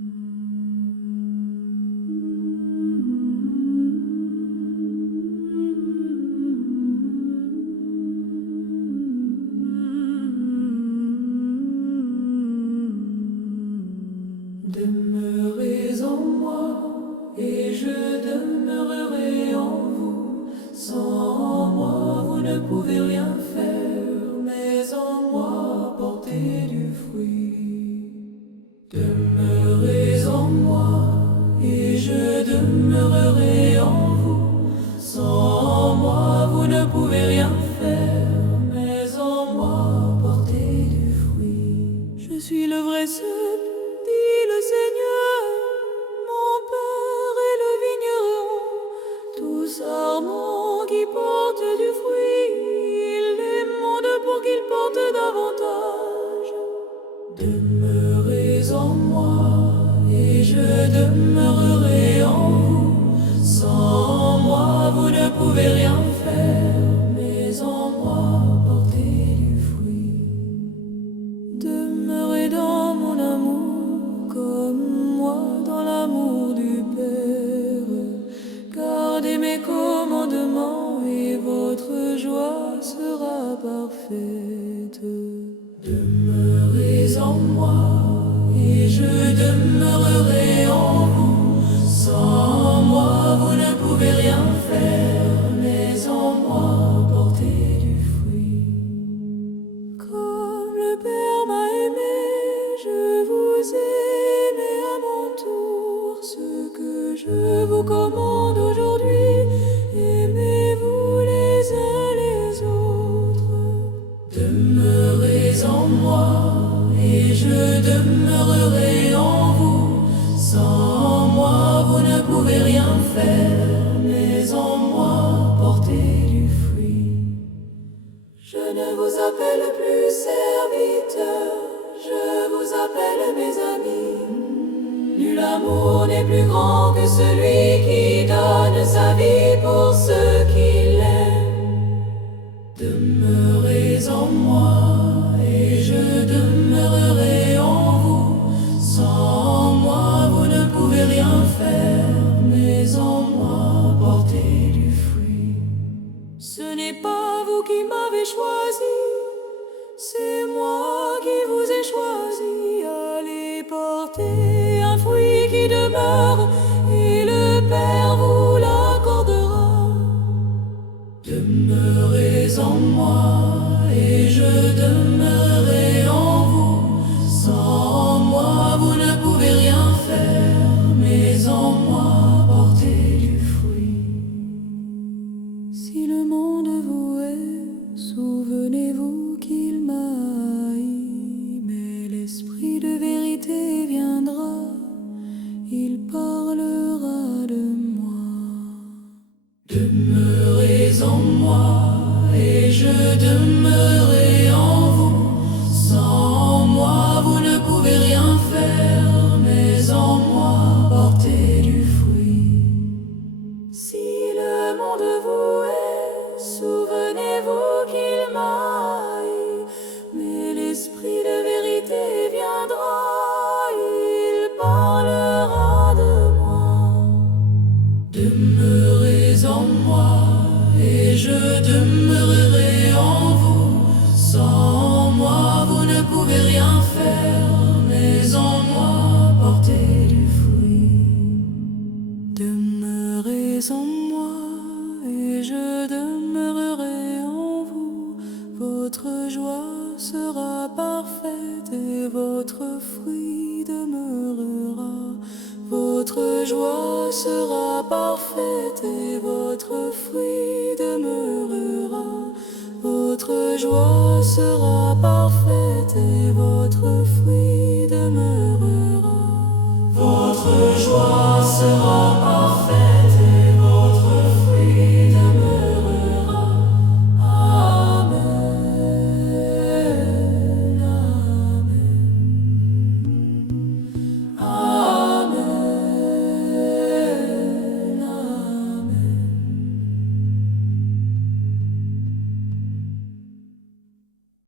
Demeurez en moi et je demeurerai en vous. Sans moi, vous ne pouvez rien faire, mais en moi, portez du fruit. Demeurez en moi et je demeurerai en vous. Sans moi, vous ne pouvez rien faire, mais en moi, portez du fruit. Je suis le vrai cep, dit le Seigneur, mon Père est le vigneron. Tout sarment qui porte du fruit, il les monde pour qu'ils portent davantage. Demeurez en moi et je demeurerai en vous. Sans moi, vous ne pouvez rien faire, mais en moi, portez du fruit. Demeurez dans mon amour, comme moi dans l'amour du Père. Gardez mes commandements et votre joie sera parfaite. Demeurez en moi et je demeurerai en vous. Sans moi, vous ne pouvez rien faire, mais en moi, portez du fruit. Comme le Père m'a aimé, je vous ai aimé à mon tour. Ce que je vous commande aujourd'hui, aimez-vous les uns les autres. Demeurez en moi et je demeurerai en vous. Sans moi, vous ne pouvez rien faire, mais en moi, portez du fruit. Je ne vous appelle plus serviteurs, je vous appelle mes amis. Nul amour n'est plus grand que celui qui donne sa vie pour ceux qui l'aiment. Demeurez en moi et je demeurerai en vous. Sans moi, vous ne pouvez rien faire, mais en moi, portez du fruit. Ce n'est pas vous qui m'avez choisi, c'est moi qui vous ai choisi. Allez porter un fruit qui demeure et le Père vous l'accordera. Demeurez en moi et je demeurerai en vous. Sans moi, vous ne pouvez rien faire, mais en moi, portez du fruit. Si le monde vous hait, souvenez-vous qu'il m'a haï, mais l'Esprit de vérité viendra, il parlera de moi. Demeurez en moi et je demeurerai en vous. Sans moi, vous ne pouvez rien faire, mais en moi, portez du fruit. Si le monde vous hait, souvenez-vous qu'il m'a haï, mais l'Esprit de vérité viendra, il parlera de moi. Demeurez en moi et je demeurerai en vous. Sans moi, vous ne pouvez rien faire, mais en moi, portez du fruit. Demeurez en moi et je demeurerai en vous. Votre joie sera parfaite et votre fruit demeurera.